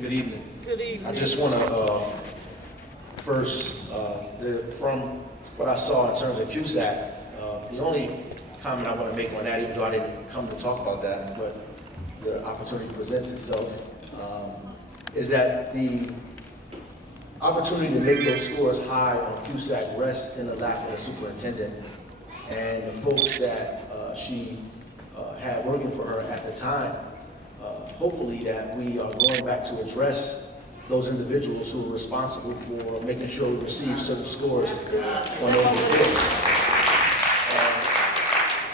Good evening. Good evening. I just want to first, from what I saw in terms of CUSAC, the only comment I want to make on that, even though I didn't come to talk about that, but the opportunity presents itself, is that the opportunity to make those scores high on CUSAC rests in the lap of the superintendent and the folks that she had working for her at the time. Hopefully that we are going back to address those individuals who are responsible for making sure we receive certain scores on those reports. And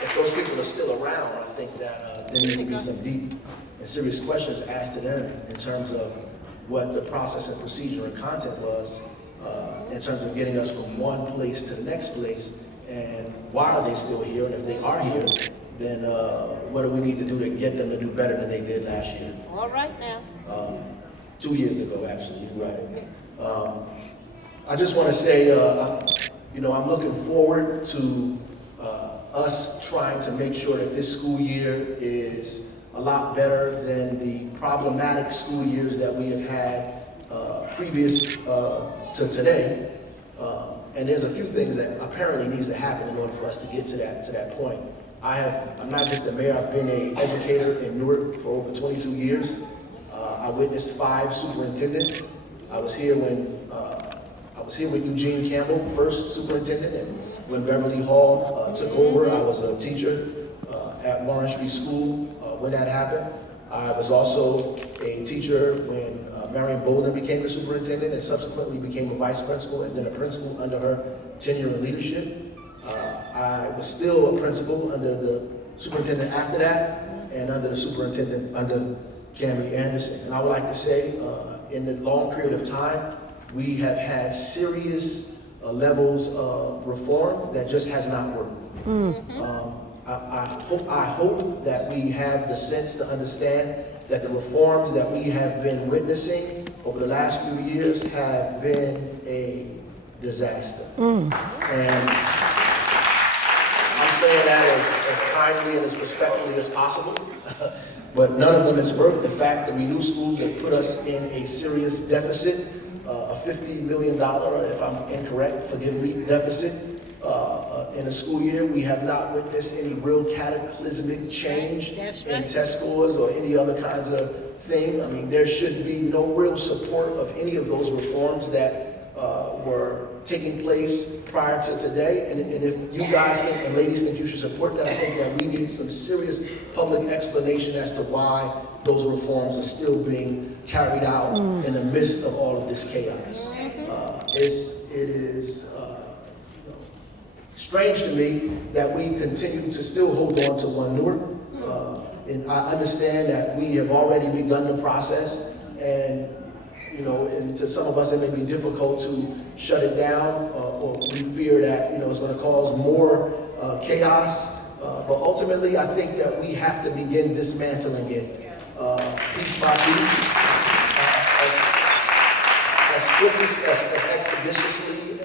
if those people are still around, I think that there needs to be some deep and serious questions asked to them in terms of what the process and procedure and content was in terms of getting us from one place to the next place, and why are they still here, and if they are here, then what do we need to do to get them to do better than they did last year? All right now. 2 years ago, actually, you're right. I just want to say, I'm looking forward to us trying to make sure that this school year is a lot better than the problematic school years that we have had previous to today. And there's a few things that apparently needs to happen in order for us to get to that point. I'm not just a mayor, I've been an educator in Newark for over 22 years. I witnessed 5 superintendents. I was here with Eugene Campbell, first superintendent, and when Beverly Hall took over, I was a teacher at Warren Street School when that happened. I was also a teacher when Marion Bolden became the superintendent and subsequently became a vice principal and then a principal under her tenure and leadership. I was still a principal under the superintendent after that, and under the superintendent under Camry Anderson. And I would like to say, in the long period of time, we have had serious levels of reform that just has not worked. I hope that we have the sense to understand that the reforms that we have been witnessing over the last few years have been a disaster. And I'm saying that as kindly and as respectfully as possible, but none of them has worked. In fact, the Renew schools have put us in a serious deficit, a $50 million, if I'm incorrect, forgive me, deficit in a school year. We have not witnessed any real cataclysmic change in test scores or any other kinds of thing. I mean, there should be no real support of any of those reforms that were taking place prior to today. And if you guys think, and ladies think you should support that, I think that we need some serious public explanation as to why those reforms are still being carried out in the midst of all of this chaos. It is strange to me that we continue to still hold on to One Newark. And I understand that we have already begun the process, and and to some of us it may be difficult to shut it down, or we fear that it's going to cause more chaos. But ultimately, I think that we have to begin dismantling it piece by piece, as quickly, as expeditiously,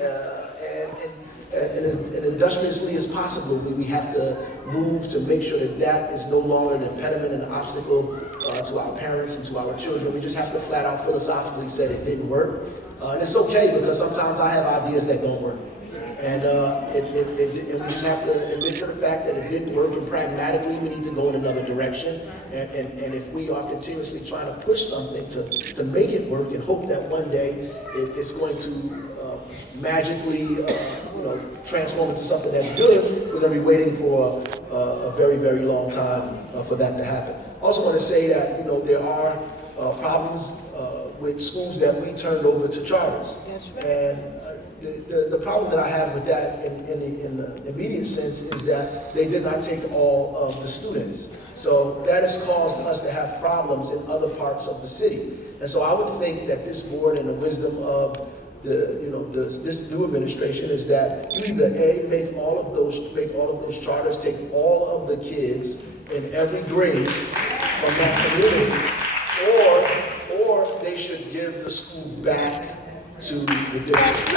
and industriously as possible. We have to move to make sure that that is no longer an impediment and an obstacle to our parents and to our children. We just have to flat out philosophically say it didn't work. And it's okay, because sometimes I have ideas that don't work. And we just have to admit to the fact that it didn't work, and pragmatically we need to go in another direction. And if we are continuously trying to push something to make it work and hope that one day it's going to magically transform into something that's good, we're going to be waiting for a very, very long time for that to happen. I also want to say that there are problems with schools that we turned over to charters. And the problem that I have with that in the immediate sense is that they did not take all of the students. So that has caused us to have problems in other parts of the city. And so I would think that this board, and the wisdom of this new administration, is that you either make all of those charters take all of the kids in every grade from that community, or they should give the school back to the district.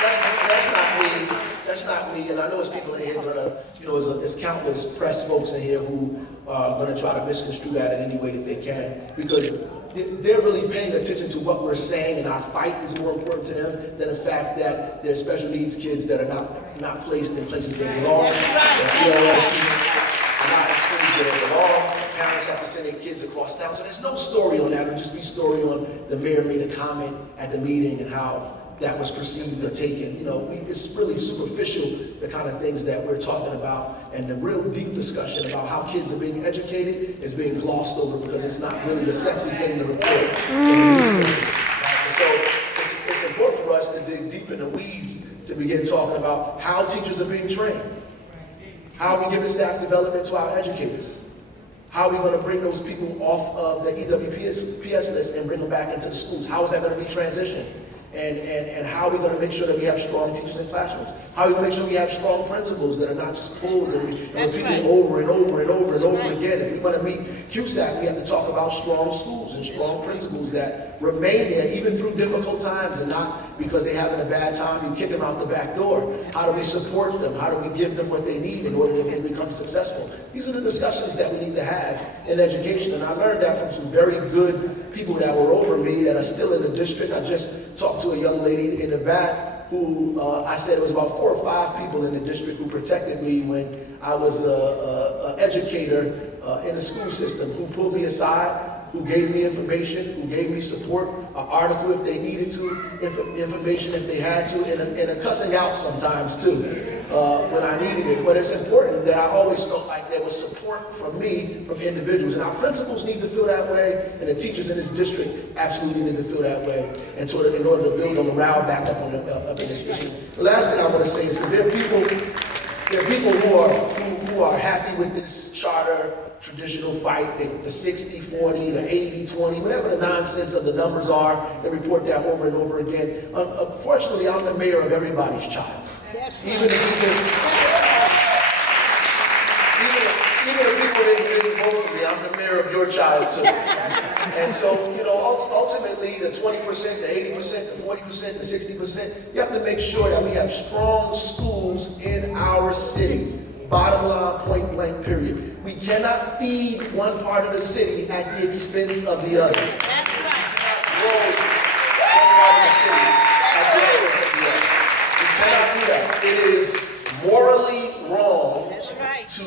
That's that's not me. That's not me. And I know there's people in here there's countless press folks in here who are going to try to misconstrue that in any way that they can, because they're really paying attention to what we're saying, and our fight is more important to them than the fact that there's special needs kids that are not placed in places they belong. That students are not in schools where they belong. Parents have to send their kids across town. So there's no story on that. It'll just be story on the mayor made a comment at the meeting and how that was perceived or taken. It's really superficial, the kind of things that we're talking about, and the real deep discussion about how kids are being educated is being glossed over because it's not really the sexy thing to report in the newspaper. Right? And so it's important for us to dig deep in the weeds to begin talking about how teachers are being trained, how are we giving staff development to our educators, how are we going to bring those people off of the EWPS list and bring them back into the schools, how is that going to be transitioned? And how are we going to make sure that we have strong teachers in classrooms? How are we going to make sure we have strong principals that are not just pulled and repeated over and over and over and over again? If we want to meet CUSAC, we have to talk about strong schools and strong principals that remain there even through difficult times, and not because they're having a bad time, you kick them out the back door. How do we support them? How do we give them what they need in order to become successful? These are the discussions that we need to have in education, and I learned that from some very good people that were over me that are still in the district. I just talked to a young lady in the back who I said it was about 4 or 5 people in the district who protected me when I was an educator in the school system, who pulled me aside, who gave me information, who gave me support, an article if they needed to, information if they had to, and a cussing out sometimes too, when I needed it. But it's important that I always felt like there was support from me, from individuals. And our principals need to feel that way, and the teachers in this district absolutely need to feel that way, and in order to build a morale back up in this district. The last thing I want to say is, because there are people who are happy with this charter traditional fight, the 60-40, the 80-20, whatever the nonsense of the numbers are, they report that over and over again. Unfortunately, I'm the mayor of everybody's child. Even if people didn't vote for me, I'm the mayor of your child too. And so, ultimately, the 20%, the 80%, the 40%, the 60%, you have to make sure that we have strong schools in our city. Bottom line, point blank, period. We cannot feed one part of the city at the expense of the other. That's right. We cannot grow one part of the city at the expense of the other. We cannot do that. It is morally wrong to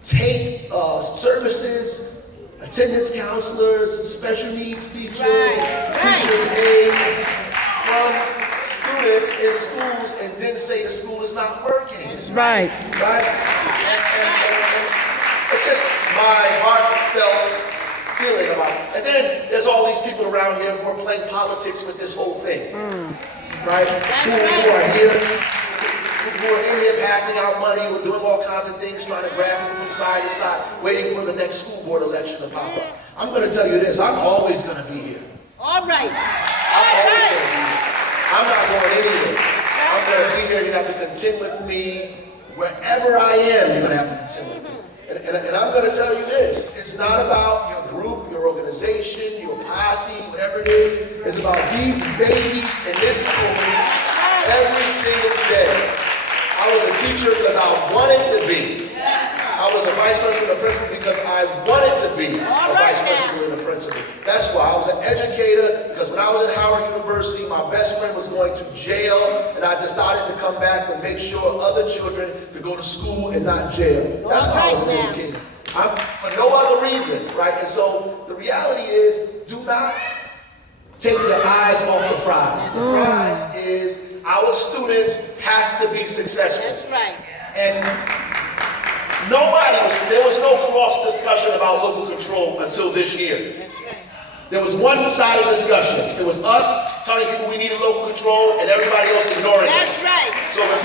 take services, attendance counselors, special needs teachers, teachers' aides from students in schools and then say the school is not working. That's right. Right? And it's just my heartfelt feeling about it. And then there's all these people around here who are playing politics with this whole thing. Right? Who are here, who are in here passing out money, who are doing all kinds of things, trying to grab people from side to side, waiting for the next school board election to pop up. I'm going to tell you this, I'm always going to be here. All right. I'm always going to be here. I'm not going anywhere. I'm going to be here. You have to contend with me wherever I am. You're going to have to contend with me. And I'm going to tell you this. It's not about your group, your organization, your posse, whatever it is. It's about these babies in this school every single day. I was a teacher because I wanted to be. I was a vice principal and a principal because I wanted to be a vice principal and a principal. That's why I was an educator, because when I was at Howard University, my best friend was going to jail, and I decided to come back and make sure other children could go to school and not jail. That's why I was an educator. For no other reason, right? And so the reality is, do not take your eyes off the prize. The prize is our students have to be successful. That's right. And there was no cross discussion about local control until this year. That's right. There was one-sided discussion. It was us telling people we needed local control and everybody else ignoring us. That's right. So when